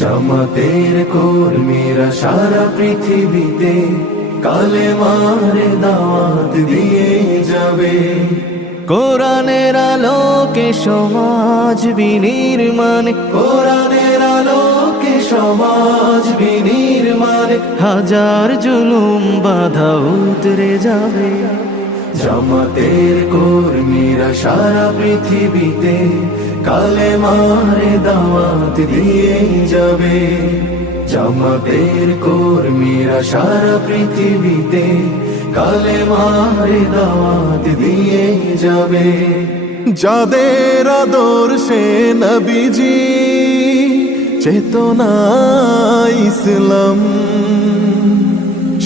জামাতের কর্মীরা সারা পৃথিবীতে কালেমার দাওয়াত দিয়ে যাবে। কোরআনের আলোকে সমাজ বিনির্মাণ, কোরআনের আলোকে সমাজ বিনির্মাণ, হাজার জুলুম বাধা উতরে যাবে। জামাতের কর্মীরা সারা পৃথিবীতে কালেমার দাওয়াত দিয়ে যাবে। জামাতের কর্মীরা সারা পৃথিবীতে কালেমার দাওয়াত দিয়ে যাবে। যাদের আদর্শে নবীজি চেতনা ইসলাম,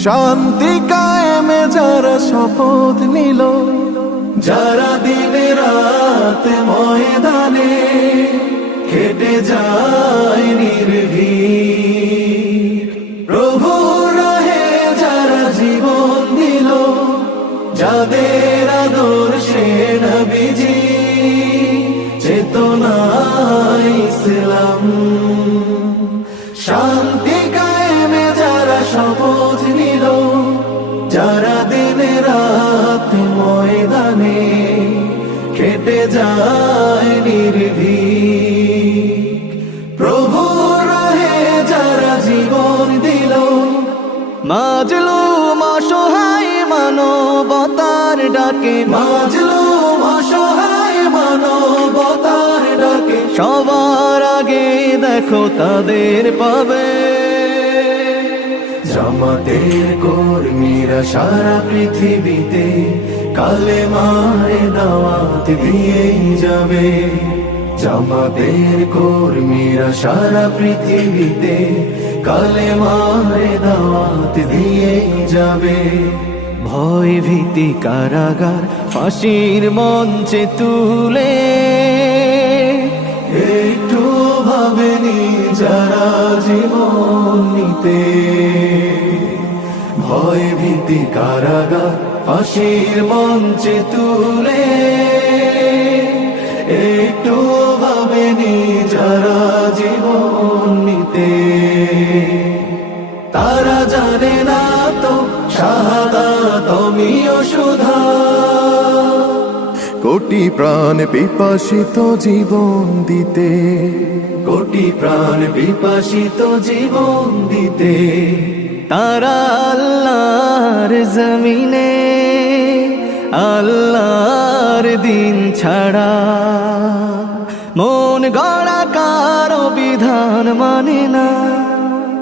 শান্তি কায়েমে যারা শপথ নিল, যারা দিনে রাত ময়দানে খেটে যায় নির্ভীক, প্রভু রাহে যারা জীবন দিল, যাদের আদর্শে নবীজি চেতনা ইসলাম, শান্তি কায়েমে যারা শপথ নিল, যারা দিনে রাত ময়দানে খেটে যায় নির্ভীক, প্রভু রাহে যারা জীবন দিল, মাজলুম অসহায় মানবতার ডাকে, মাজলুম অসহায় মানবতার ডাকে, সবার আগে দেখো তাদের পাবে। জামাতের কর্মীরা সারা পৃথিবীতে কালেমার দাওয়াত দিয়ে যাবে। জামাতের কর্মীরা সারা পৃথিবীতে কালেমার দাওয়াত দিয়ে যাবে। ভয় ভীতি কারাগার ফাঁসির মঞ্চে তুলে, একটু ভাবেনি যারা জীবন নিতে, ভয় ভীতি কারাগার ফাঁসির মঞ্চে তুলে, একটু ভাবেনি যারা জীবন নিতে। তারা জানে না তো শাহাদাত অমীয় সুধা, কোটি প্রাণ পিপাসিত জীবন দিতে, কোটি প্রাণ বিপাসিত জীবন দিতে। তারা আল্লাহর জমিনে আল্লাহর দিন ছাড়া মন গড়া কারো বিধান মানে না।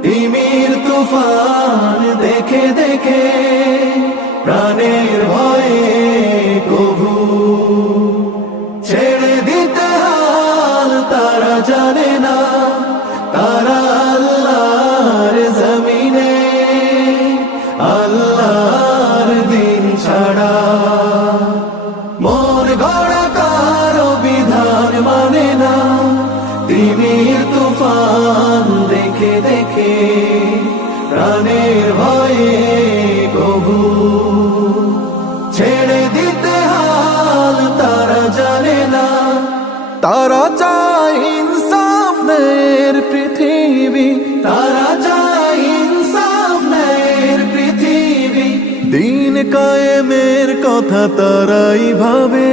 তিমির তুফান দেখে দেখে প্রাণের ভয়ে কভু ছেড়ে দিতে হাল তারা জানে না। তারা আল্লাহর জমিনে আল্লাহর দিন ছাড়া মন গড়া কারো বিধান মানে না। তিমির তুফান দেখে দেখে প্রাণের ভয়ে কভু ছেড়ে দিতে হাল তারা জানে না। তারা চায় ইনসাফ ন্যায়ের পৃথিবী, তারা চায় ইনসাফ ন্যায়ের পৃথিবী। দিন কায়েমের কথা তারাই ভাবে।